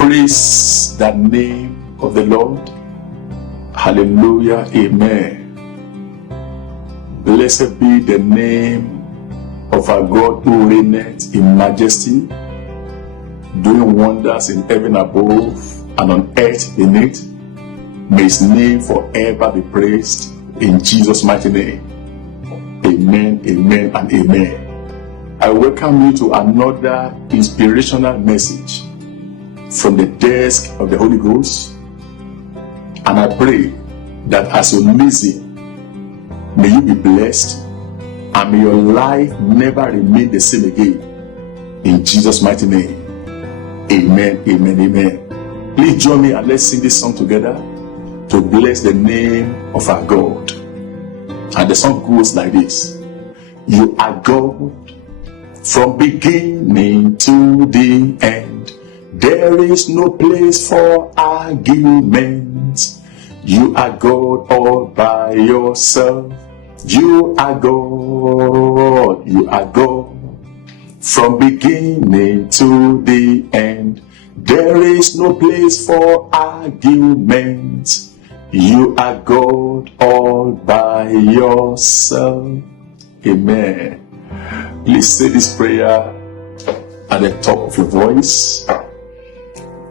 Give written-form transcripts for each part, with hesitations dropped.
Praise the name of the Lord. Hallelujah. Amen. Blessed be the name of our God who reigneth in majesty, doing wonders in heaven above and on earth beneath. May his name forever be praised in Jesus' mighty name. Amen, amen, and amen. I welcome you to another inspirational message from the desk of the Holy Ghost. And I pray that as you listen, may you be blessed and may your life never remain the same again. In Jesus' mighty name. Amen, amen, amen. Please join me and let's sing this song together to bless the name of our God. And the song goes like this. You are God from beginning to the end. There is no place for arguments. You are God all by yourself. You are God. You are God from beginning to the end. There is no place for arguments. You are God all by yourself. Amen. Please say this prayer at the top of your voice.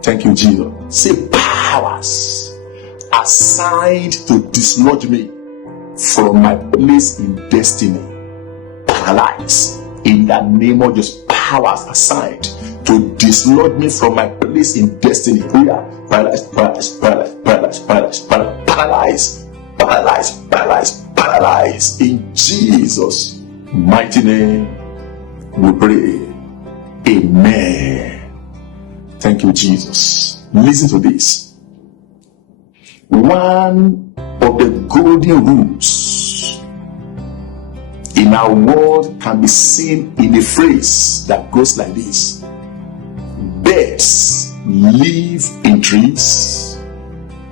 Thank you, Jesus. Say, powers assigned to dislodge me from my place in destiny, paralyze in the name of Jesus. Powers assigned to dislodge me from my place in destiny. Paralyze, paralyze, paralyze, paralyze, paralyze, paralyze, paralyze, paralyze, paralyze. In Jesus' mighty name we pray. Amen. Thank you, Jesus. Listen to this. One of the golden rules in our world can be seen in a phrase that goes like this. Birds live in trees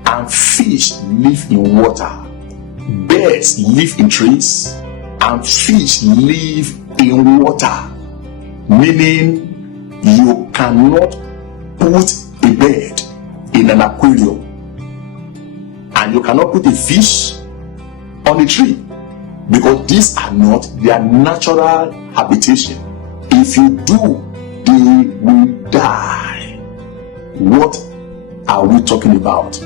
and fish live in water. Birds live in trees and fish live in water. Meaning you cannot put a bird in an aquarium and you cannot put a fish on a tree, because these are not their natural habitation. If you do, they will die. What are we talking about?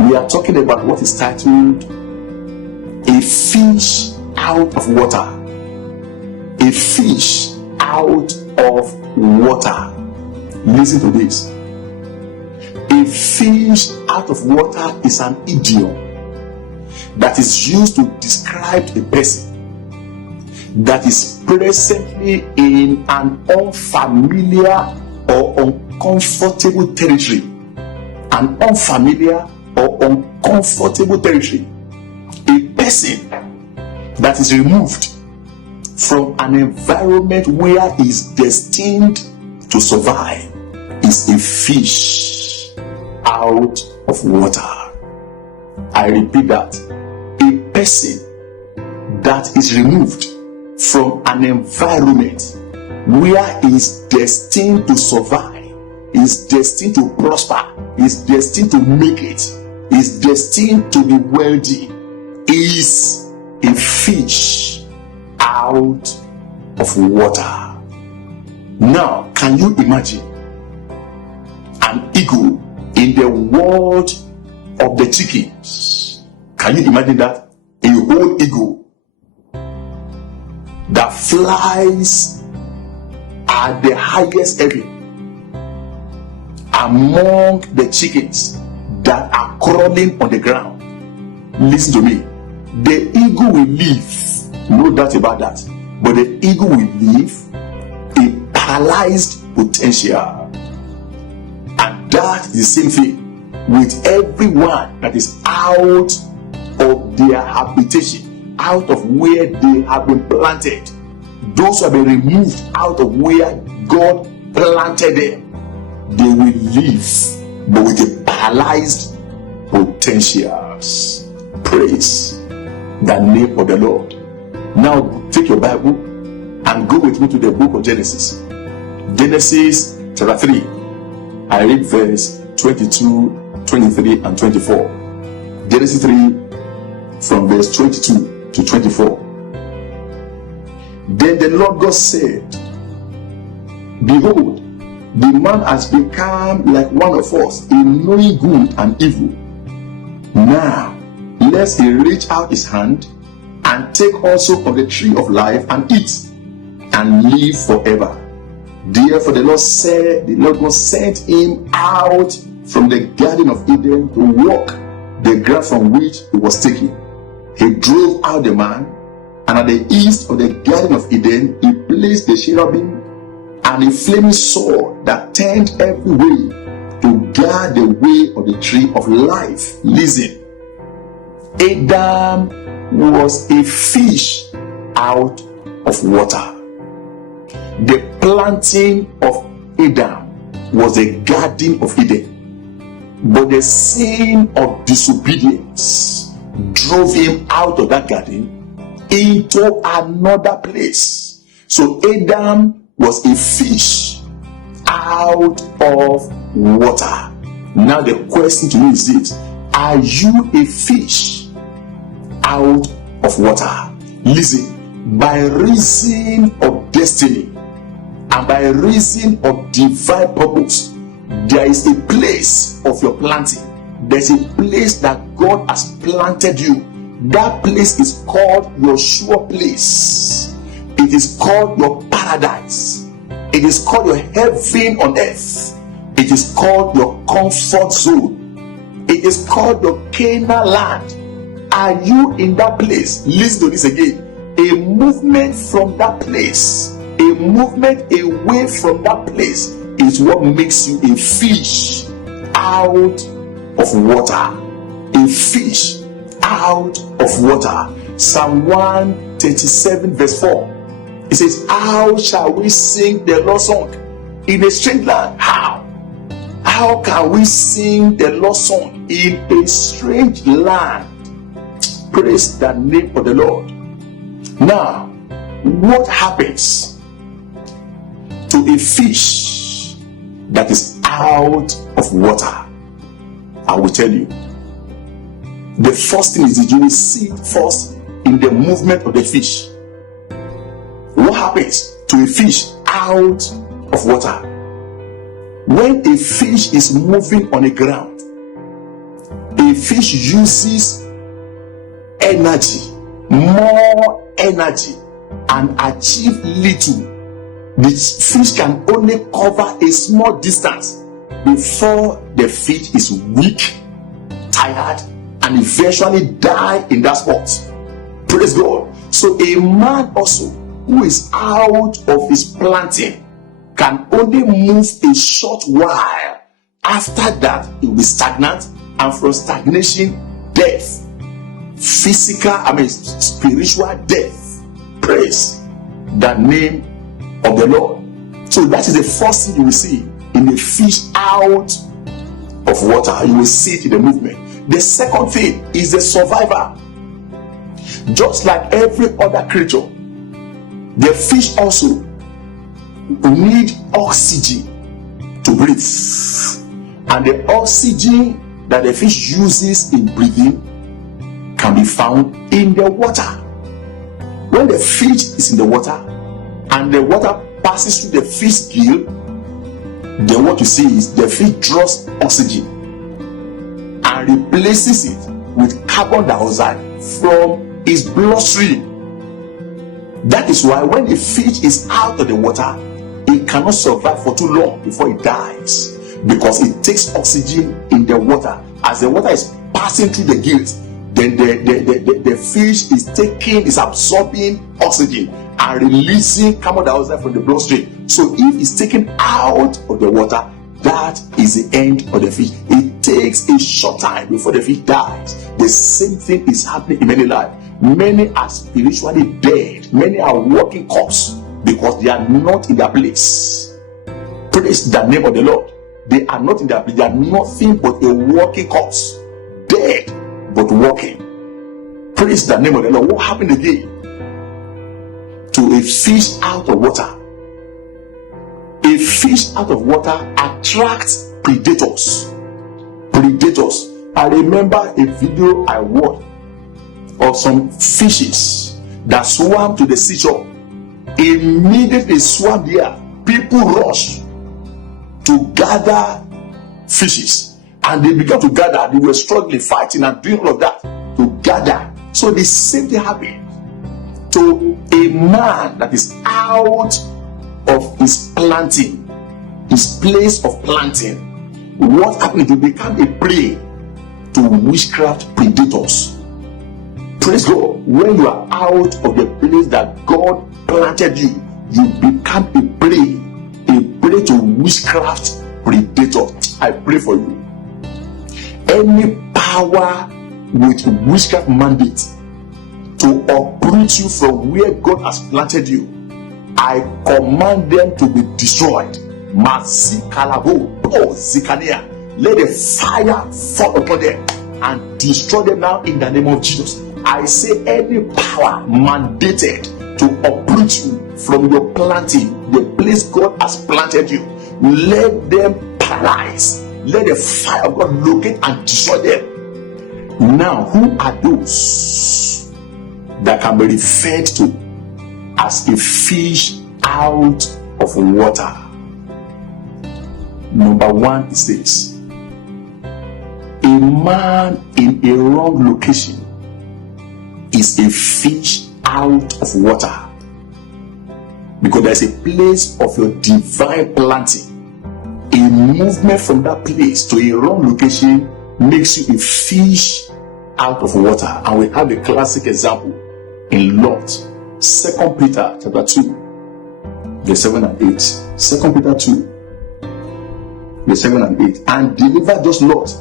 We are talking about what is titled a fish out of water. A fish out of water. Listen to this. A fish out of water is an idiom that is used to describe a person that is presently in an unfamiliar or uncomfortable territory. An unfamiliar or uncomfortable territory. A person that is removed from an environment where he is destined to survive is a fish out of water. I repeat that. A person that is removed from an environment where he is destined to survive, is destined to prosper, is destined to make it, is destined to be wealthy, is a fish out of water. Now, can you imagine an eagle in the world of the chickens? Can you imagine that? A whole eagle that flies at the highest heaven among the chickens that are crawling on the ground. Listen to me. The eagle will live, no doubt about that, but the eagle will live a paralyzed potential. And that is the same thing with everyone that is out of their habitation, out of where they have been planted. Those who have been removed out of where God planted them, they will live, but with a paralyzed potentials. Praise the name of the Lord. Now take your Bible and go with me to the book of Genesis. Genesis chapter 3. I read verse 22, 23, and 24. Genesis 3 from verse 22 to 24. Then the Lord God said, behold, the man has become like one of us in knowing good and evil. Now, lest he reach out his hand and take also of the tree of life and eat and live forever. Therefore the Lord God sent him out from the garden of Eden to walk the ground from which he was taken. He drove out the man, and at the east of the garden of Eden he placed the cherubim and a flaming sword that turned every way to guard the way of the tree of life. Listen, Adam was a fish out of water. The planting of Adam was the garden of Eden, but the sin of disobedience drove him out of that garden into another place. So Adam was a fish out of water. Now the question to you is this: are you a fish out of water? Listen, by reason of destiny and by reason of divine purpose, there is a place of your planting. There's a place that God has planted you. That place is called your sure place. It is called your paradise. It is called your heaven on earth. It is called your comfort zone. It is called your Canaan land. Are you in that place? Listen to this again. A movement from that place, a movement away from that place is what makes you a fish out of water. A fish out of water. Psalm 137 verse 4. It says, how shall we sing the Lord's song in a strange land? How can we sing the Lord's song in a strange land? Praise the name of the Lord. Now, what happens to a fish that is out of water? I will tell you. The first thing is that you will see it first in the movement of the fish. What happens to a fish out of water? When a fish is moving on the ground, a fish uses energy, more energy, and achieve little. The fish can only cover a small distance before the fish is weak, tired, and eventually die in that spot. Praise God. So a man also who is out of his planting can only move a short while. After that, he will be stagnant, and from stagnation, death. Spiritual death. Praise the name of the Lord. So that is the first thing you will see in a fish out of water. You will see it in the movement. The second thing is the survivor. Just like every other creature, the fish also need oxygen to breathe, and the oxygen that the fish uses in breathing can be found in the water. When the fish is in the water and the water passes through the fish's gill, then what you see is the fish draws oxygen and replaces it with carbon dioxide from its bloodstream. That is why when a fish is out of the water, it cannot survive for too long before it dies, because it takes oxygen in the water. As the water is passing through the gills, then the fish is absorbing oxygen and releasing carbon dioxide from the bloodstream. So if it's taken out of the water, that is the end of the fish. It takes a short time before the fish dies. The same thing is happening in many lives. Many are spiritually dead. Many are walking corpse because they are not in their place. Praise the name of the Lord. They are not in their place. They are nothing but a walking corpse. Dead but walking. Praise the name of the Lord. What happened again to a fish out of water? A fish out of water attracts predators. Predators. I remember a video I watched of some fishes that swam to the seashore. Immediately swam there, people rushed to gather fishes, and they began to gather. They were struggling, fighting, and doing all of that to gather. So the same thing happened to a man that is out of his planting, his place of planting. What happened? To become a prey to witchcraft predators. Praise God. When you are out of the place that God planted you, you become a prey to witchcraft predator. I pray for you. Any power with witchcraft mandate to uproot you from where God has planted you, I command them to be destroyed. Let the fire fall upon them and destroy them now in the name of Jesus. I say any power mandated to uproot you from your planting, the place God has planted you, let them paralyze. Let the fire of God locate and destroy them. Now, who are those that can be referred to as a fish out of water? Number one is this: a man in a wrong location is a fish out of water, because there's a place of your divine planting. A movement from that place to a wrong location makes you a fish out of water. And we have a classic example in Lot. 2 Peter chapter 2, verse 7 and 8. 2 Peter 2, verse 7 and 8. And deliver those Lot,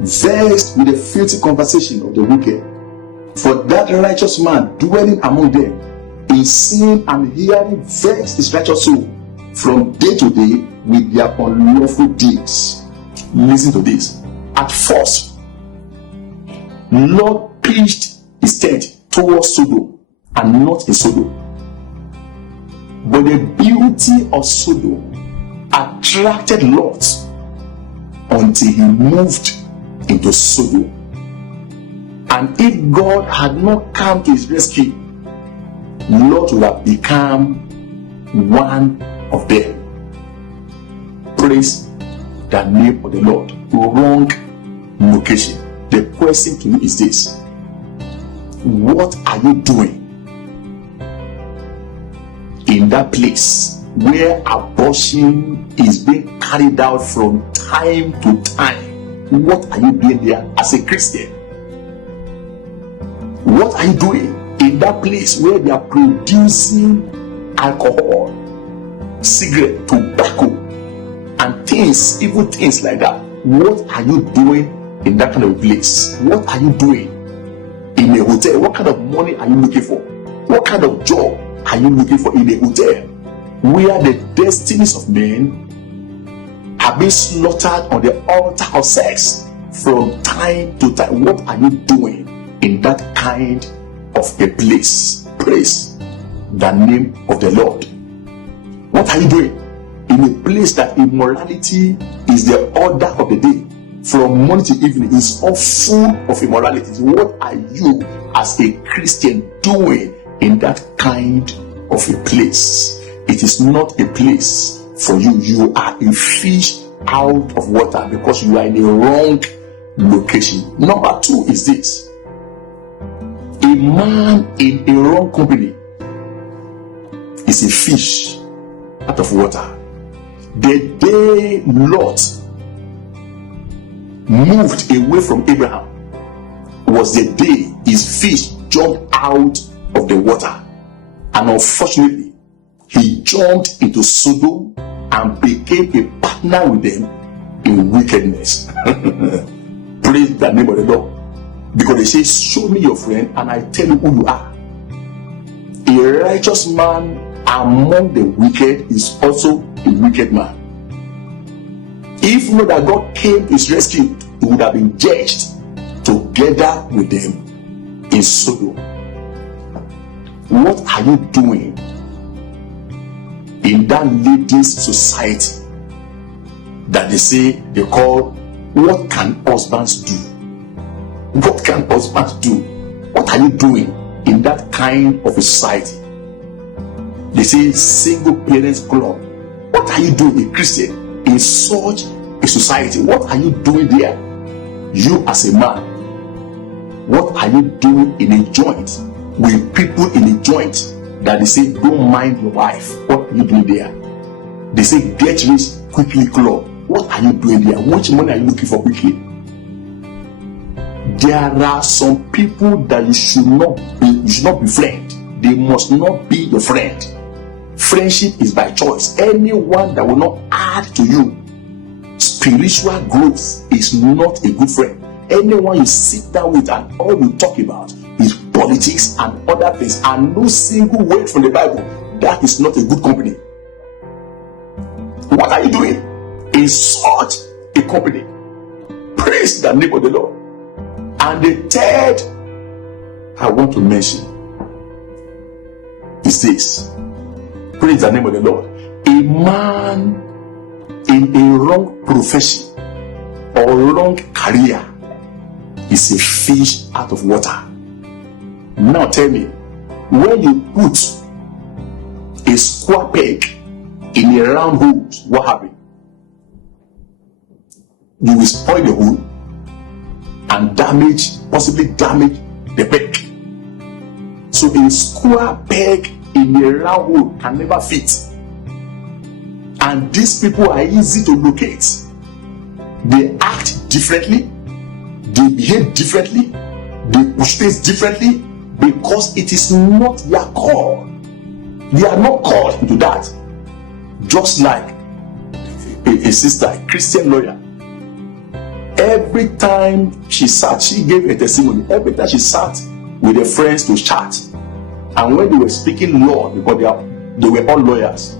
vexed with the filthy conversation of the wicked. For that righteous man dwelling among them, in seeing and hearing, vexed his righteous soul from day to day with their unlawful deeds. Listen to this. At first, Lot pitched his tent towards Sodom and not in Sodom. But the beauty of Sodom attracted Lot until he moved into Sodom. And if God had not come to his rescue, Lot would have become one of them. Praise the name of the Lord. Wrong location. The question to you is this: what are you doing in that place where abortion is being carried out from time to time? What are you doing there as a Christian? What are you doing in that place where they are producing alcohol, cigarette, tobacco, and things, evil things like that? What are you doing in that kind of place? What are you doing in a hotel? What kind of money are you looking for? What kind of job are you looking for in a hotel where the destinies of men have been slaughtered on the altar of sex from time to time? What are you doing in that kind of a place? Praise the name of the Lord. What are you doing in a place that immorality is the order of the day? From morning to evening is all full of immorality. What are you as a Christian doing in that kind of a place? It is not a place for you. You are a fish out of water because you are in the wrong location. Number two is this: a man in a wrong company is a fish out of water. The day Lot moved away from Abraham was the day his fish jumped out of the water, and unfortunately he jumped into Sodom and became a partner with them in wickedness. Praise the name of the Lord. Because they say, show me your friend and I tell you who you are. A righteous man among the wicked is also a wicked man. If not that God came to his rescue, he would have been judged together with them in Sodom. What are you doing in that lady's society that they call, what can husbands do? What can husbands do? What are you doing in that kind of a society? They say single parents club. What are you doing, a Christian, in such a society? What are you doing there? You as a man, what are you doing in a joint with people in a joint that they say don't mind your wife? What are you doing there? They say get rich quickly club. What are you doing there? Which money are you looking for quickly? There are some people that you should not befriend. They must not be your friend. Friendship is by choice. Anyone that will not add to you spiritual growth is not a good friend. Anyone you sit down with and all you talk about is politics and other things and no single word from the Bible, that is not a good company. What are you doing in such a company? Praise the name of the Lord. And the third I want to mention is this. Praise the name of the Lord. A man in a wrong profession or wrong career is a fish out of water. Now tell me, when you put a square peg in a round hole, what happens? You will spoil the hole and possibly damage the peg. So a square peg in a round hole can never fit. And these people are easy to locate. They act differently, they behave differently, they push things differently because it is not their call. They are not called into that. Just like a sister, a Christian lawyer, every time she gave a testimony. Every time she sat with her friends to chat, and when they were speaking law, because they were all lawyers,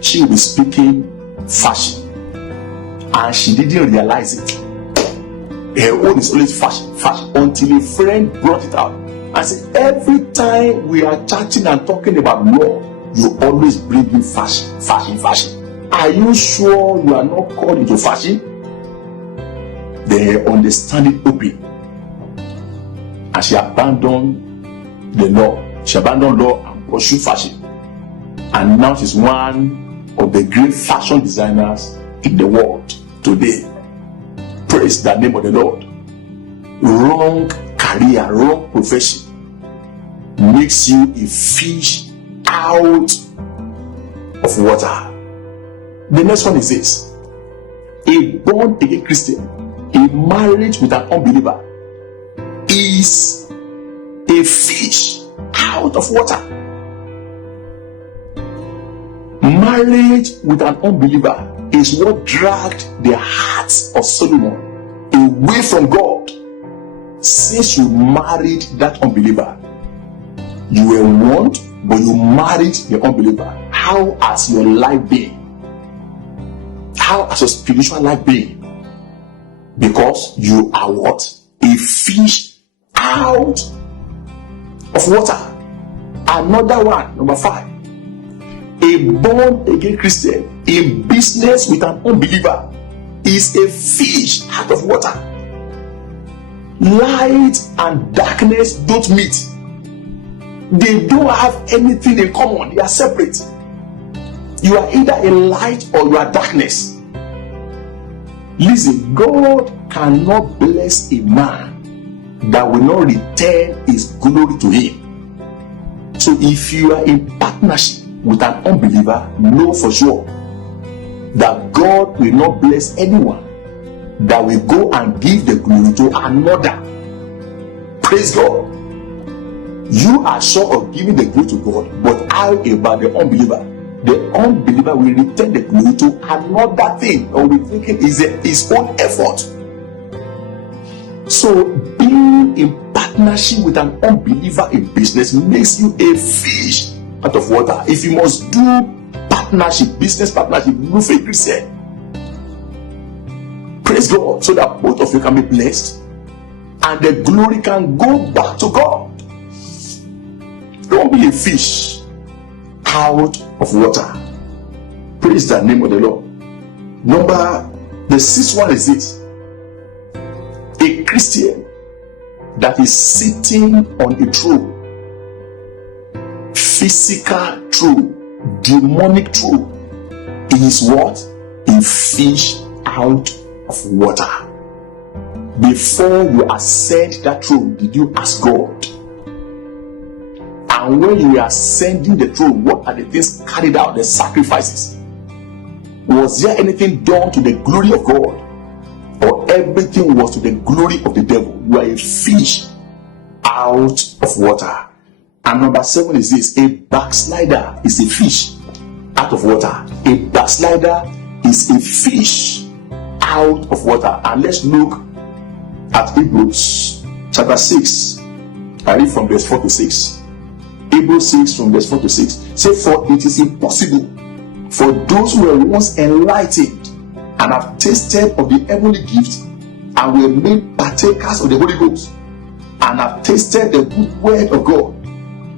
she would be speaking fashion, and she didn't realize it. Her own is always fashion, until a friend brought it out and said, every time we are chatting and talking about law, you always bring in fashion. Are you sure you are not called into fashion? They understand it open, and she abandoned the law. She abandoned law and pursued fashion, and now she's one of the great fashion designers in the world today. Praise the name of the Lord. Wrong career, wrong profession makes you a fish out of water. The next one is this: a born again Christian, a marriage with an unbeliever is a fish out of water. Marriage with an unbeliever is what dragged the hearts of Solomon away from God. Since you married that unbeliever, you were warned, but you married the unbeliever. How has your life been? How has your spiritual life been? Because you are what? A fish out of water. Another one, number 5. A born again Christian in business with an unbeliever is a fish out of water. Light and darkness don't meet. They don't have anything in common. They are separate. You are either a light or you are darkness. Listen, God cannot bless a man that will not return his glory to him. So if you are in partnership with an unbeliever, know for sure that God will not bless anyone that will go and give the glory to another. Praise God. You are sure of giving the glory to God, but how about the unbeliever? The unbeliever will return the glory to another thing, or will thinking is his own effort. So being in partnership with an unbeliever in business makes you a fish out of water. If you must do partnership, business partnership, look for a Christian. Praise God, so that both of you can be blessed and the glory can go back to God. Don't be a fish out of water. Praise the name of the Lord. The sixth one is this: a Christian that is sitting on a throne, physical throne, demonic throne, is what? A fish out of water. Before you ascend that throne, did you ask God? And when you are ascending the throne, what are the things carried out, the sacrifices? Was there anything done to the glory of God? Or everything was to the glory of the devil? You are a fish out of water. And number 7 is this: a backslider is a fish out of water. A backslider is a fish out of water. And let's look at Hebrews chapter 6. I read from verse 4 to 6. Hebrews 6 from verse 4 to 6. Say, for it is impossible for those who were once enlightened and have tasted of the heavenly gift and were made partakers of the Holy Ghost and have tasted the good word of God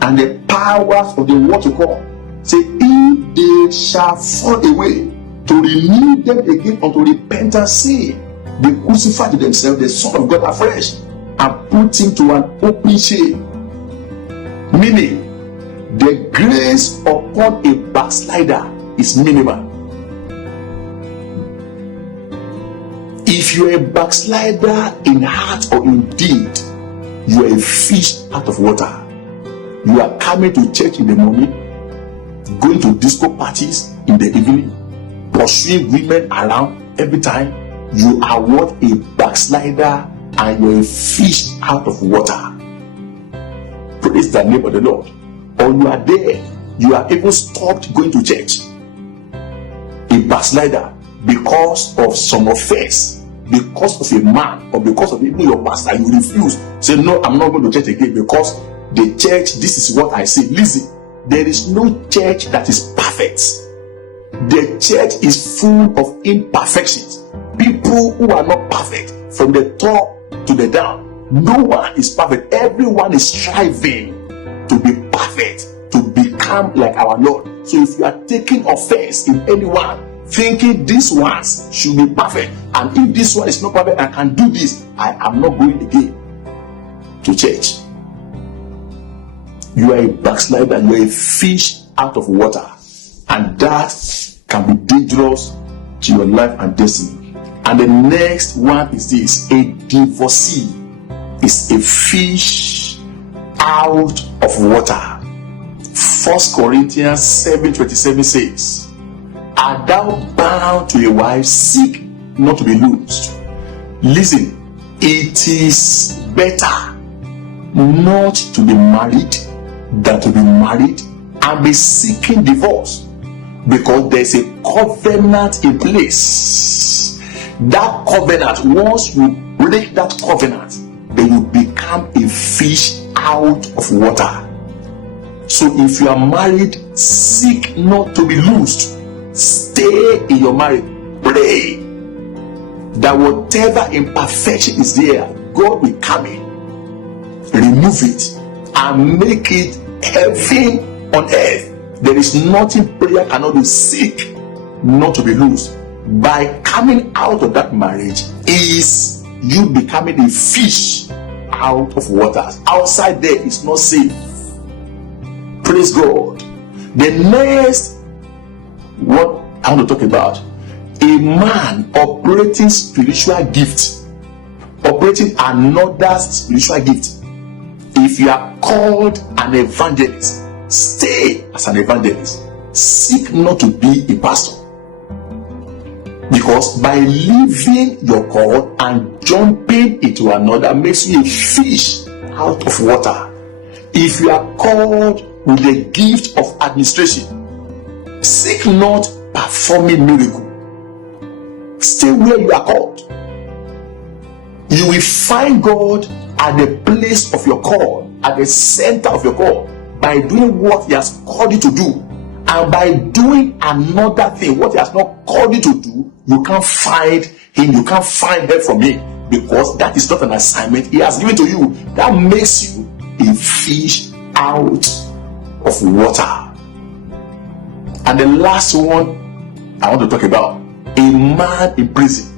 and the powers of the world to come. Say, if they shall fall away, to renew them again unto repentance, saying, they crucify to themselves the Son of God afresh and put him to an open shame. Meaning, the grace upon a backslider is minimal. If you are a backslider in heart or in deed, you are a fish out of water. You are coming to church in the morning, going to disco parties in the evening, pursuing women around every time. You are what? A backslider, and you're a fish out of water. Praise the name of the Lord. Or you are there, you are even stopped going to church. A backslider, because of some offense, because of a man, or because of even your pastor, you refuse. Say, no, I'm not going to church again because the church, this is what I say. Listen, there is no church that is perfect. The church is full of imperfections. People who are not perfect, from the top to the down. No one is perfect. Everyone is striving to be perfect, to become like our Lord. So if you are taking offense in anyone, thinking these ones should be perfect, and if this one is not perfect, I can do this, I am not going again to church. You are a backslider, you are a fish out of water, and that can be dangerous to your life and destiny. And the next one is this: a divorcee is a fish out of water. 1 Corinthians 7:27 says, art thou bound to a wife, seek not to be loosed. Listen, it is better not to be married than to be married and be seeking divorce, because there's a covenant in place. That covenant, once you break that covenant, then you become a fish out of water. So if you are married, seek not to be loosed. Stay in your marriage. Pray that whatever imperfection is there, God will come in, remove it, and make it heaven on earth. There is nothing prayer cannot do. Seek not to be loosed. By coming out of that marriage is you becoming a fish out of waters. Outside there is not safe. Praise God. The next, what I want to talk about, a man operating spiritual gift, operating another spiritual gift. If you are called an evangelist, stay as an evangelist. Seek not to be a pastor. Because by leaving your call and jumping into another makes you a fish out of water. If you are called with the gift of administration, seek not performing miracle. Stay where you are called. You will find God at the place of your call, at the center of your call, by doing what He has called you to do. And by doing another thing, what He has not called you to do, you can't find Him, you can't find help from Him, because that is not an assignment He has given to you. That makes you a fish out of water. And the last one I want to talk about A man in prison,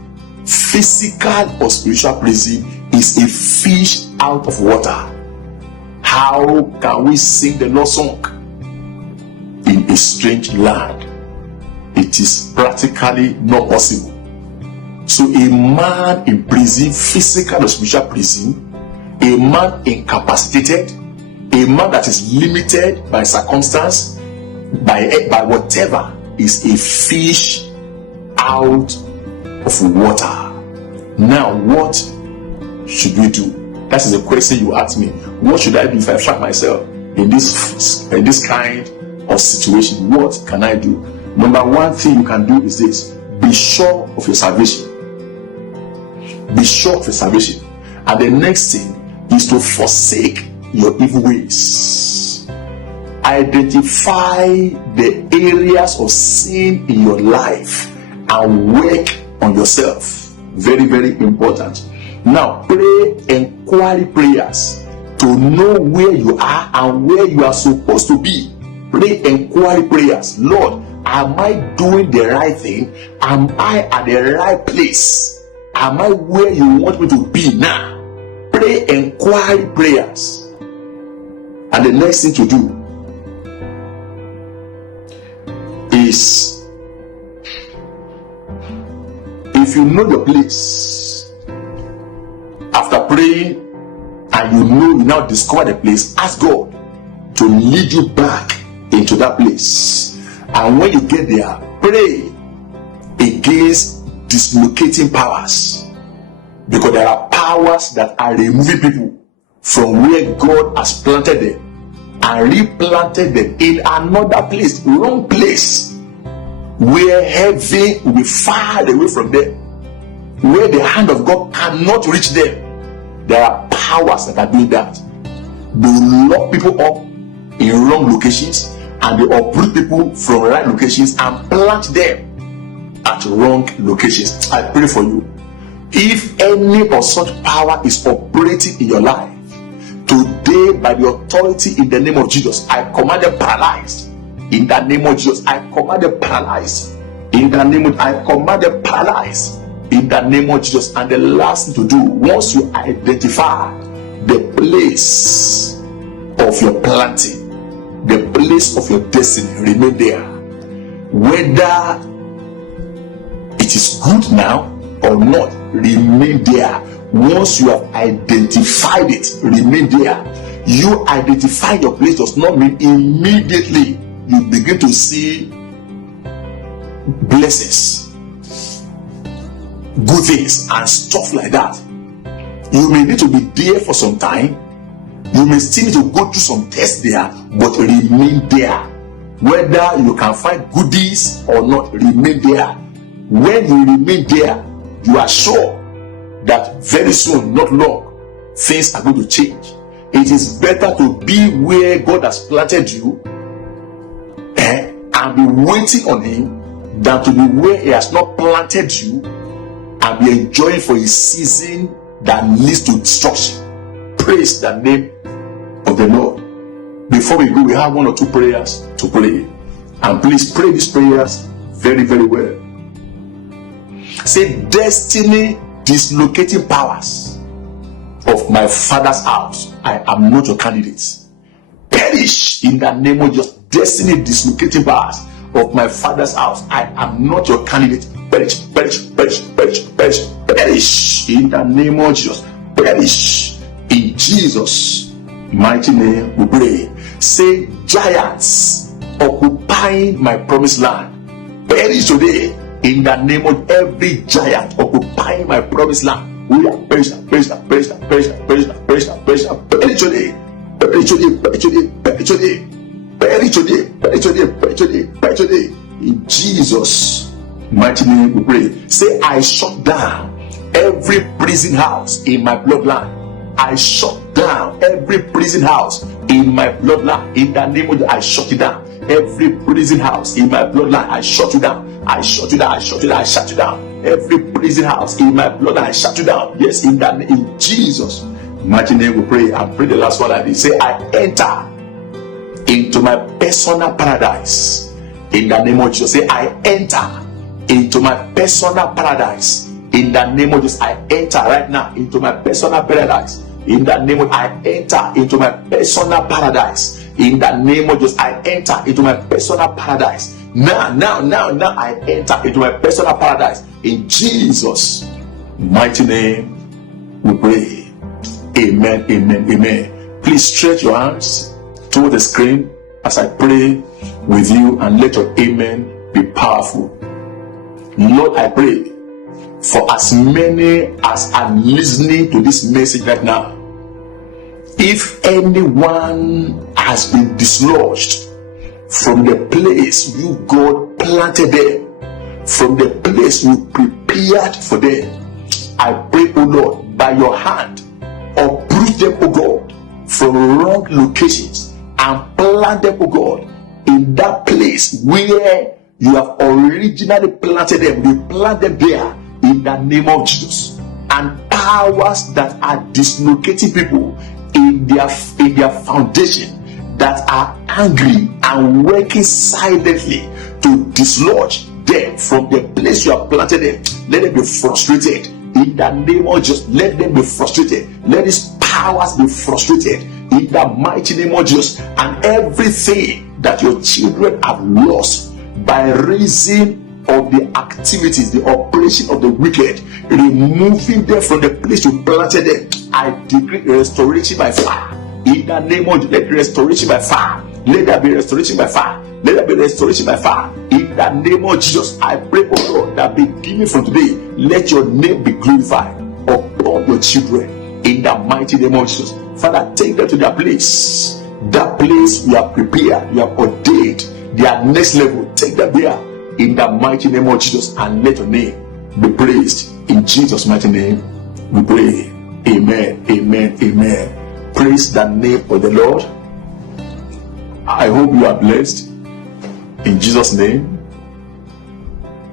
physical or spiritual prison, is a fish out of water. How can we sing the Lord's song in a strange land? It is practically not possible. So a man in prison, physical or spiritual prison, a man incapacitated, a man that is limited by circumstance, by whatever, is a fish out of water. Now, what should we do? That is the question you ask me. What should I do if I find myself in this kind of situation? What can I do? Number one thing you can do is this: be sure of your salvation. Be sure of your salvation. And the next thing is to forsake your evil ways. Identify the areas of sin in your life and work on yourself. Very, very important. Now, pray inquiry prayers to know where you are and where you are supposed to be. Pray inquiry prayers. Lord, am I doing the right thing? Am I at the right place? Am I where you want me to be now? Pray inquiry prayers. And the next thing to do is, if you know your place, after praying and you now discover the place, ask God to lead you back into that place. And when you get there, pray against dislocating powers, because there are powers that are removing people from where God has planted them and replanted them in another place, wrong place, where heaven will be far away from them, where the hand of God cannot reach them. There are powers that are doing that. They will lock people up in wrong locations, and they uproot people from right locations and plant them at wrong locations. I pray for you. If any of such power is operating in your life today, by the authority in the name of Jesus, I command them paralyzed. In the name of Jesus, I command them paralyzed. In the name of, I command them paralyzed. In the name of Jesus. And the last thing to do, once you identify the place of your planting, the place of your destiny, remain there. Whether it is good now or not, remain there. Once you have identified it, remain there. You identify your place does not mean immediately you begin to see blessings, good things and stuff like that. You may need to be there for some time. You may still need to go through some tests there, but remain there. Whether you can find goodies or not, remain there. When you remain there, you are sure that very soon, not long, things are going to change. It is better to be where God has planted you and be waiting on Him than to be where He has not planted you and be enjoying for a season that leads to destruction. Praise the name of the Lord. Before we go, we have one or two prayers to pray. And please pray these prayers very, very well. Say, destiny dislocating powers of my father's house, I am not your candidate. Perish in the name of Jesus. Destiny dislocating powers of my father's house, I am not your candidate. Perish, perish, perish, perish, perish, perish in the name of Jesus. Perish in Jesus' mighty name we pray. Say, giants occupying my promised land, perish today in the name of every giant occupying my promised land. We are perish, perish, perish, perish, perish, perish, perish, perish today. Perish today, perish today, perish today, perish today, perish today, perish today, perish today. In Jesus' mighty name we pray. Say, I shut down every prison house in my bloodline. I shut down every prison house in my bloodline. In the name of Jesus, I shut it down. Every prison house in my bloodline, I shut you down. I shut you down. I shut you down. I shut you down. Every prison house in my bloodline, I shut you down. Yes, in Jesus' mighty name we pray. And pray the last one like this. Say, I enter into my personal paradise. In the name of Jesus. Say, I enter into my personal paradise. In the name of Jesus, I enter right now into my personal paradise. In the name of, I enter into my personal paradise. In the name of Jesus, I enter into my personal paradise. Now, I enter into my personal paradise. In Jesus' mighty name, we pray. Amen, amen, amen. Please stretch your hands toward the screen as I pray with you, and let your amen be powerful. Lord, I pray for as many as are listening to this message right now. If anyone has been dislodged from the place you, God, planted them, from the place you prepared for them, I pray, O Lord, by your hand, uproot them, O God, from wrong locations and plant them, O God, in that place where you have originally planted them. You plant them there in the name of Jesus. And powers that are dislocating people in their foundation, that are angry and working silently to dislodge them from the place you have planted them, let them be frustrated in the name of Jesus. Let them be frustrated. Let these powers be frustrated in the mighty name of Jesus. And everything that your children have lost by reason of the activities, the operation of the wicked, removing them from the place you planted them, I decree restoration by fire. In the name of Jesus, let restoration by fire. Let there be restoration by fire. Let there be restoration by fire. In the name of Jesus, I pray, oh Lord, that beginning from today, let your name be glorified upon your children. In the mighty name of Jesus, Father, take them to their place. That place you have prepared, you have ordained, their next level. Take them there. In the mighty name of Jesus, and let your name be praised. In Jesus' mighty name, we pray. Amen, amen, amen. Praise the name of the Lord. I hope you are blessed. In Jesus' name.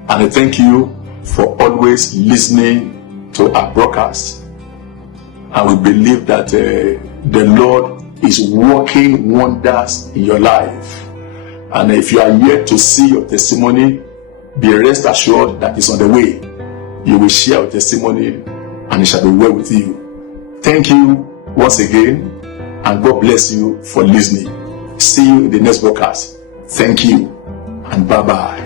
And I thank you for always listening to our broadcast. And we believe that the Lord is working wonders in your life. And if you are yet to see your testimony, be rest assured that it's on the way. You will share your testimony and it shall be well with you. Thank you once again, and God bless you for listening. See you in the next broadcast. Thank you, and bye-bye.